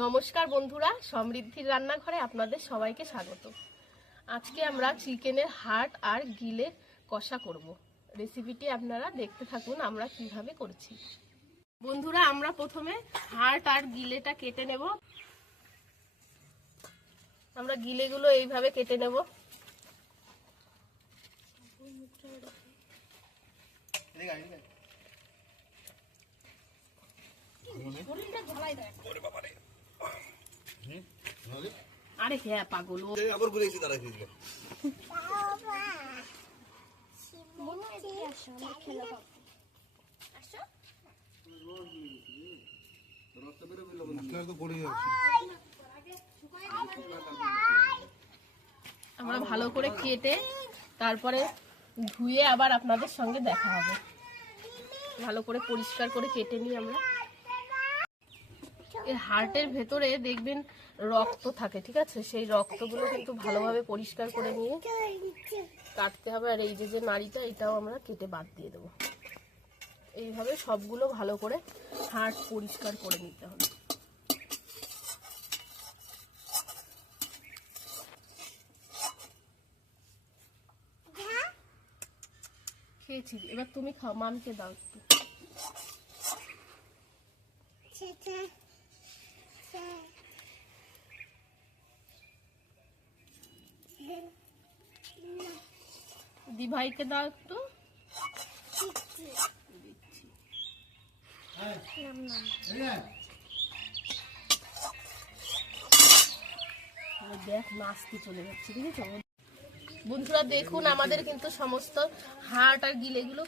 নমস্কার বন্ধুরা, সমৃদ্ধির রান্নাঘরে আপনাদের সবাইকে স্বাগত। আজকে আমরা চিকেনের হার্ট আর গিলের কষা করব। রেসিপিটি আপনারা দেখতে থাকুন আমরা কিভাবে করছি। বন্ধুরা, আমরা প্রথমে হার্ট আর গিলেটা কেটে নেব। আমরা গিলেগুলো এইভাবে কেটে নেব। আরে হ্যাঁ পাগল, আবার ঘুরেছি তারা কি আমরা ভালো করে কেটে তারপরে ধুয়ে আবার আপনাদের সঙ্গে দেখা হবে। ভালো করে পরিষ্কার করে কেটে নিই আমরা। এর হার্টের ভেতরে দেখবেন রক্ত থাকে, ঠিক আছে? সেই রক্তগুলো কিন্তু ভালোভাবে পরিষ্কার করে নিয়ে কাটতে হবে। আর এই যে নাড়িটা, এটাও আমরা কেটে বাদ দিয়ে দেবো। এইভাবে সবগুলো ভালো করে হার্ট পরিষ্কার করে নিতে হবে। খেয়েছি, এবার তুমি খাও, মানকে দাও একটু। দি ভাইকে দাও একটু। দেখ নাচতে চলে যাচ্ছে, বুঝেছো বন্ধুরা? দেখুন আমাদের কিন্তু সমস্ত হাড় আর গিলেগুলো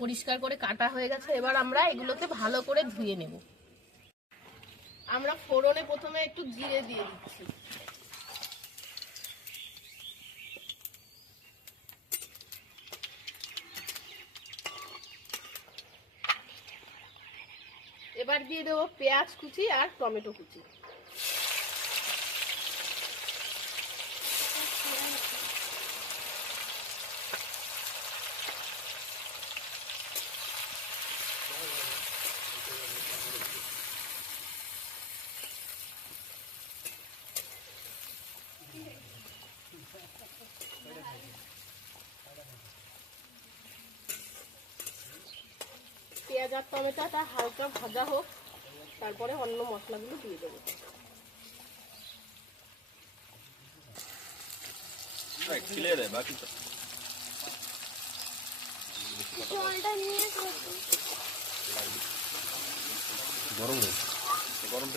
পরিষ্কার করে কাটা হয়ে গেছে। এবার আমরা এগুলোকে ভালো করে ধুয়ে নেব। আমরা ফোড়নে প্রথমে একটু জিরে দিয়ে দিচ্ছি। এবার দিয়ে দেবো পেঁয়াজ কুচি আর টমেটো কুচি। পেঁয়াজ আর টমেটোটা হালকা ভাজা হোক, তারপরে অন্য মশলাগুলো দিয়ে দেবো। গরম